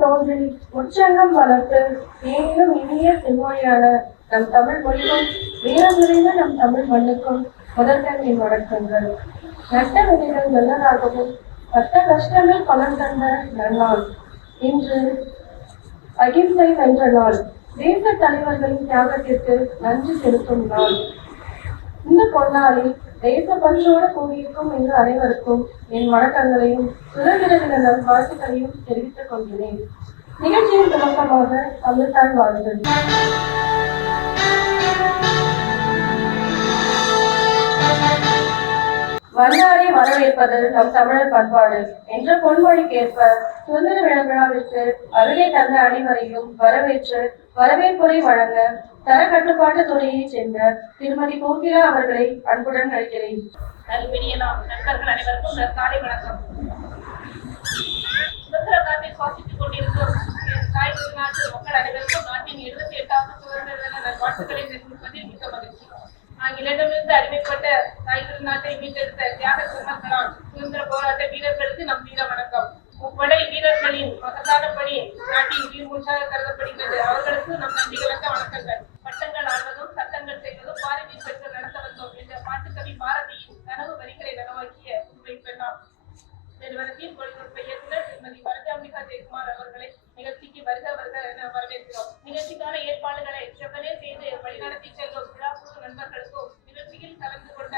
தோன்றி உச்சங்கம் வளர்த்து ஏனிலும் இனிய செம்மொழியான நம் தமிழ் மொழிக்கும் வீரம் நிறைந்த நம் தமிழ் மண்ணுக்கும் முதற்கண் என் வணக்கங்கள். நட்ட விதைகள் நல்லதாகவும் பட்ட கஷ்டங்கள் பலன் தந்த நன்னாள் இன்று. அகிம்சை வென்ற நாள், தேச தலைவர்களின் தியாகத்திற்கு நன்றி செலுத்தும் நாள். இந்த பொன்னாளில் தேசப்பற்றோடு கூடியிருக்கும் என்ற அனைவருக்கும் என் வணக்கங்களையும் சுதந்திர தின நல்வாழ்த்துக்களையும் தெரிவித்துக் கொள்கிறேன். நிகழ்ச்சியின் துவக்கமாக தமிழ்தாய் வாழ்த்து. வந்தாரை வரவேற்பது நம் தமிழர் பண்பாடு என்ற பொன்மொழிக்கேற்ப சுதந்திர தின விழாவிற்கு அருகே தந்த அனைவரையும் வரவேற்று வரவேற்புரை வழங்க தர கட்டுப்பாட்டு துறையைச் சேர்ந்த திருமதி கோகிலா அவர்களை அன்புடன் அழைக்கிறேன். நண்பர்கள் அனைவருக்கும் காலை வணக்கம். சுதந்திர காற்றை சுவாசித்துக் கொண்டிருக்கும் தாய் நாட்டு மக்கள் அனைவருக்கும் நாட்டின் 78வது சுதந்திர தின நல்வாழ்த்துக்களை தெரிவிப்பதில் மிக்க மகிழ்ச்சி. ஆங்கிலேயரிடமிருந்து அடிமைப்பட்ட தாய் திருநாட்டை மீட்டெடுத்த தியாக சொந்தங்களால் சுதந்திர போராட்ட வீரர்களுக்கு நம் வீர வணக்கம். முப்படை வீரர்களின் மகத்தான பணி நாட்டின் உயிர் மூச்சாக கருதப்படுகிறது. அவர்களுக்கு நம் நன்றி கலந்த வணக்கங்கள். பட்டங்கள் ஆள்வதும் சட்டங்கள் செய்வதும் பாரதியின் பெற்று நடத்த வந்தோம் என்ற பாட்டுக்கவி பாரதியின் கனவு வரிகளை நனவாக்கிய புதுவை பெண்ணா நிறுவனத்தின் தொழில்நுட்ப இயக்குநர் திருமதி வரதாம்பிகா ஜெயக்குமார் அவர்களை நிகழ்ச்சிக்கு வருக வருக என வரவேற்கிறோம். நிகழ்ச்சிக்கான ஏற்பாடுகளை செவ்வனே செய்து வழிநடத்தி செல்லும் விழாக்குழு நண்பர்களுக்கும் நிகழ்ச்சியில் கலந்து கொண்ட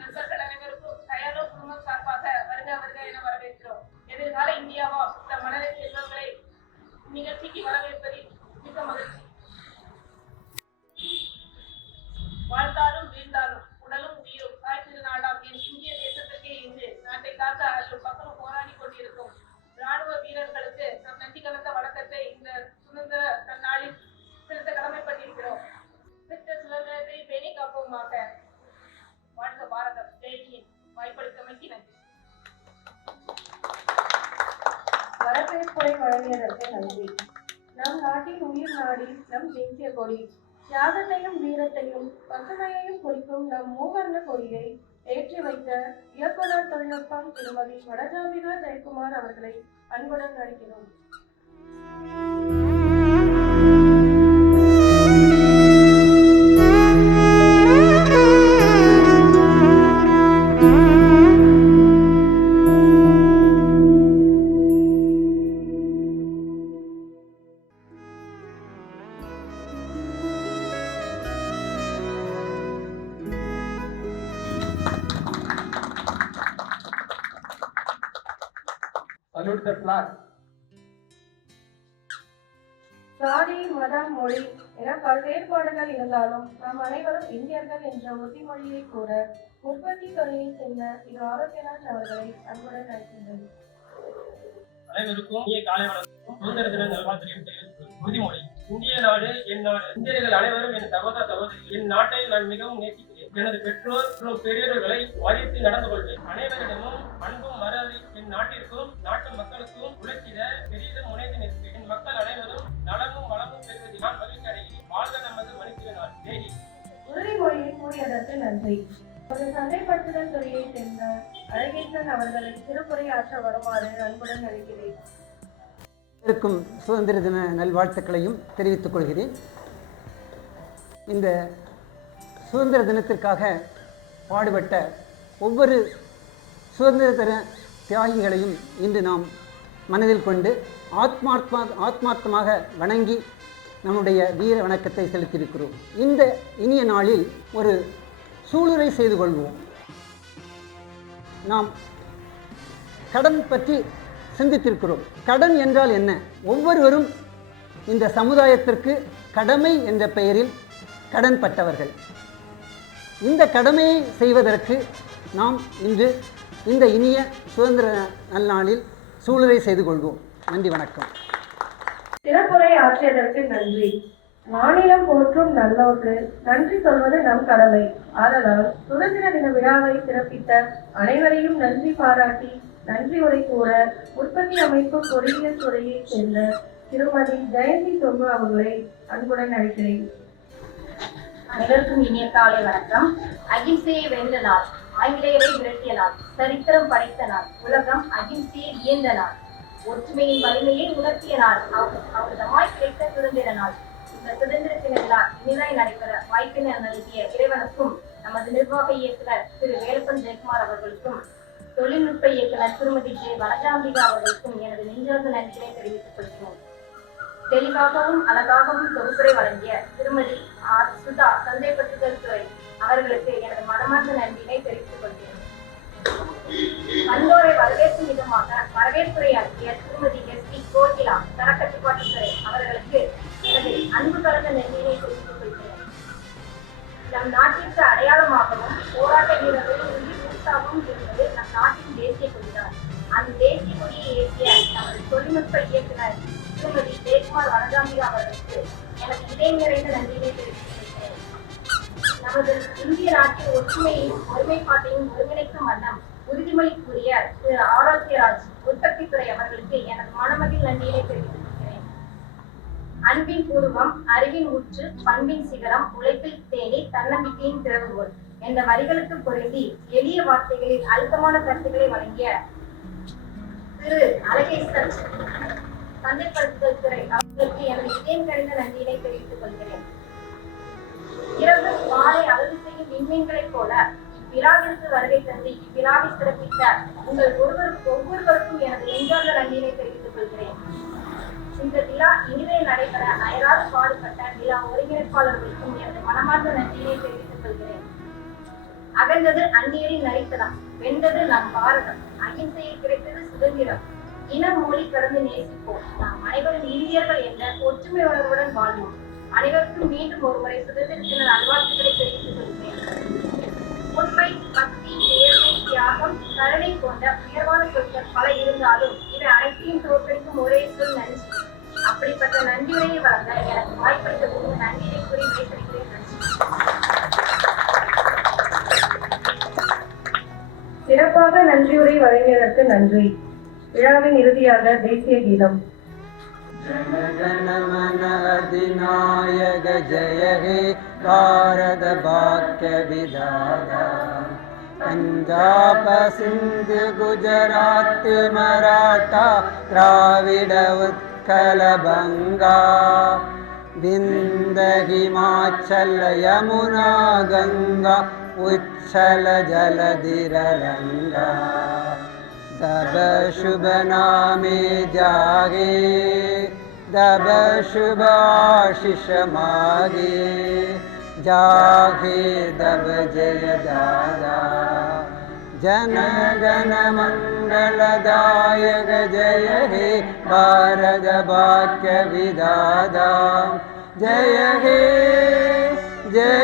நண்பர்கள் அனைவருக்கும் தயாரோ குடும்பம் சார்பாக வருக வருக என வரவேற்கிறோம். எதிர்கால இந்தியாவா தம் மனதை செல்வங்களை நிகழ்ச்சிக்கு வரவேற்பதில் மிக மகிழ்ச்சி. வாழ்ந்தாலும் வீழ்ந்தாலும் உடலும் உயிரும் தாய் திருநாடாம் என் இந்திய தேசத்துக்கே இன்று நாட்டை காக்க அல்லும் பக்கம் போராடி கொண்டிருக்கும் ராணுவ வீரர்களுக்கு நம் நன்றி கலந்த வணக்கத்தை இந்த சுதந்திர நன்னாளில் செலுத்த கடமைப்பட்டிருக்கிறோம். பெற்ற சுதந்திரத்தை பேணி காப்போமாக. வாழ்க பாரதம். ஜெய்ஹிந்த். வாய்ப்பளித்தமைக்கு நன்றி. வரவேற்புரை வழங்கியதற்கு நன்றி. நம் நாட்டின் உயிர் நாடி நம் தேசிய கொடி தியாகத்தையும் வீரத்தையும் பசுமையையும் குறிக்கும் நம் மூவர்ண கொடியை ஏற்றி வைத்த இயக்குனர் தொழில்நுட்பம் திருமதி வரதாம்பிகா ஜெயக்குமார் அவர்களை அன்புடன் அழைக்கிறோம். Salute the flag. சாதி, மதம், மொழி என பல்வேறுபாடுகள் இருந்தாலும் நாம் அனைவரும் இந்தியர்கள் என்ற உறுதிமொழியை கூற உற்பத்தி துறையை சேர்ந்த திரு ஆரோக்கியராஜ் அவர்களை அன்புடன் அழைக்கின்றனர். அனைவருக்கும் காலை வணக்கம். சுதந்திர தின நல்வாழ்த்துக்களையும் தெரிவித்துக் உறுதிமொழி. இந்திய நாடு என் நாடு. இந்தியர்கள் அனைவரும் என் சகோதர சகோதரி. என் நாட்டை நான் மிகவும் நேசிக்கிறேன். எனது பெற்றோர் மற்றும் பெரியவர்களை மதித்து நடந்து கொள்வேன். அனைவரிடமும் அன்பும் மரியாதை என் நாட்டிற்கும் நாட்டு மக்களுக்கும் உழைத்திட பெரிதும் முனைந்து நிற்பேன். என் மக்கள் அனைவரும் நலமும் வளமும் பெறுவதில் நான் மகிழ்ச்சி அடைகிறேன். வாழ்க நமது மனித நாள். ஜெய் ஹிந்த். உறுதிமொழியை கூறியதற்கு நன்றி. ஒரு சந்தைப்படுத்துதல் துறையை சேர்ந்த அழகேசன் அவர்களை திருப்புரை ஆற்ற வருமாறு அன்புடன் அழைக்கிறேன். இருக்கும் சுதந்திர தின நல்வாழ்த்துக்களையும் தெரிவித்துக் கொள்கிறேன். இந்த சுதந்திர தினத்திற்காக பாடுபட்ட ஒவ்வொரு சுதந்திர தின தியாகிகளையும் இன்று நாம் மனதில் கொண்டு ஆத்மார்த்தமாக வணங்கி நம்முடைய வீர வணக்கத்தை செலுத்தியிருக்கிறோம். இந்த இனிய நாளில் ஒரு சூளுரை செய்து கொள்வோம். நாம் கடன் பற்றி சிந்தித்திருக்கிறோம். கடன் என்றால் என்ன? ஒவ்வொருவரும் இந்த சமுதாயத்திற்கு கடமை என்ற பெயரில் கடன் பட்டவர்கள். இந்த கடமையை செய்வதற்கு நாம் இன்று இந்த இனிய சுதந்திர நல்நாளில் சூளுரை செய்து கொள்வோம். நன்றி, வணக்கம். சிறப்புரை ஆற்றியதற்கு நன்றி. மாநிலம் போற்றும் நல்லோருக்கு நன்றி சொல்வது நம் கடமை. ஆதலால் சுதந்திர தின விழாவை சிறப்பித்த அனைவரையும் நன்றி பாராட்டி நன்றி உரை கூற உற்பத்தி அமைப்பு பொறியியல் துறையை சேர்ந்த திருமதி ஜெயந்தி தொங்கு அவர்களை அன்புடன் அழைக்கிறேன். அனைவருக்கும் இனிய காலை வணக்கம். அகிம்சையை வென்ற நாள், ஆங்கிலேயரை விரட்டிய நாள், சரித்திரம் படைத்த நாள், உலகம் அகிம்சையை வியந்த நாள். ஒற்றுமையின் வலிமையை உணர்த்திய நாள், அவர்தமாய் கிடைத்த சுதந்திர நாள். இந்த சுதந்திரத்தின விழா இனிதாய் நடைபெற வாய்ப்பினை நல்கிய இறைவனுக்கும், நமது நிர்வாக இயக்குனர் திரு வேலப்பன் ஜெயக்குமார் அவர்களுக்கும், தொழில்நுட்ப இயக்குனர் திருமதி ஜே வனஜாம்பிகா அவர்களுக்கும் எனது நெஞ்சார்ந்த நன்றியை தெரிவித்துக் கொள்கிறோம். தெளிவாகவும் அழகாகவும் தொகுப்புரை வழங்கிய திருமதி ஆர் சுதா சந்தைப்படுத்துதல் துறை அவர்களுக்கு எனது மனமார்ந்த நன்றியை தெரிவித்துக் கொள்கிறேன். வந்தோரை வரவேற்கும் விதமாக வரவேற்புரையாற்றிய திருமதி எஸ் பி கோகிலா தரக்கட்டுப்பாட்டுத்துறை அவர்களுக்கு எனது அன்பு கலந்த நன்றியை தெரிவித்துக் கொள்கிறேன். நம் நாட்டிற்கு அடையாளமாகவும் போராட்ட வீரர்களின் உயிர் மூச்சாகவும் இருந்தது நம் நாட்டின் தேசிய கொடிதான். அந்த தேசிய கொடியை ஏற்றிய நமது தொழில்நுட்ப இயக்குனர் திருமதி ஜெயக்குமார் வனஜாம்பிகா அவர்களுக்கு எனது இதய நிறைந்த நன்றியை தெரிவித்துக் கொள்கிறேன். நமது இந்திய நாட்டின் ஒற்றுமையையும் ஒருமைப்பாட்டையும் ஒருங்கிணைக்கும் வண்ணம் உறுதிமொழி கூறிய திரு ஆரோக்கியராஜ் உற்பத்தித்துறை அவர்களுக்கு எனது மனமகிழ் நன்றியை தெரிவித்துக் கொள்கிறேன். அன்பின் பூர்வம், அறிவின் ஊற்று, பண்பின் சிகரம், உழைப்பில் தேனி, தன்னம்பிக்கையின் திறவுகோல் என்ற வரிகளுக்கு பொருந்தி எளிய வார்த்தைகளில் அழுத்தமான கருத்துக்களை வழங்கிய திரு அழகேசன் சந்தைப்படுத்துதல் துறை அவர்களுக்கு எனது இதயம் கழிந்த நன்றியினை தெரிவித்துக் கொள்கிறேன். இரவு மாலை அழகு செய்யும் விண்மீன்களைப் போல இவ்விழாவிற்கு வருகை தந்து இவ்விழாவை சிறப்பித்த உங்கள் ஒவ்வொருவருக்கும் எனது நெஞ்சார்ந்த நன்றியினை தெரிவித்துக் கொள்கிறேன். இந்த விழா இனிதே நடைபெற அயராது பாடுபட்ட விழா ஒருங்கிணைப்பாளர்களுக்கும் எனது மனமார்ந்த நன்றியை தெரிவித்துக் கொள்கிறேன். அகழ்ந்தது அந்நியரின் நரித்தனம், வென்றது நம் பாரதம், அகிம்சையில் கிடைத்தது சுதந்திரம். இனம் மொழி கடந்து நேசிப்போம், நாம் அனைவரும் இந்தியர்கள் என்ற ஒற்றுமை உணர்வுடன் வாழ்வோம். அனைவருக்கும் மீண்டும் ஒருமுறை சுதந்திரத்தினர் நல்வாழ்த்துக்களை தெரிவித்துக் கொள்கிறேன். உண்மை, பக்தி, நேர்மை, தியாகம், கருணை போன்ற உயர்வான சொற்கள் பல இருந்தாலும் இவை அனைத்தையும் தோற்கடிக்கும் ஒரே சொல் நன்றி. அப்படிப்பட்ட நன்றியுரையை வழங்க எனக்கு வாய்ப்பளித்த நன்றியை கூறி விடைபெறுகிறேன். சிறப்பாக நன்றியுரை வழங்கியதற்கு நன்றி. விழாவின் இறுதியாக தேசிய கீதம். जनगणमन अधिनायक जय हे भारत भाग्य विधाता पंजाब सिंध गुजरात मराठा द्राविड उत्कल बंगा विंध्य हिमाचल यमुना गंगा उच्छल जलधिर रंगा तब शुभ नामे जागे तब शुभ आशीष मागे जागे तब जय दादा जन गण मंगलदायक जय हे भारत भाग्य विधाता जय हे जय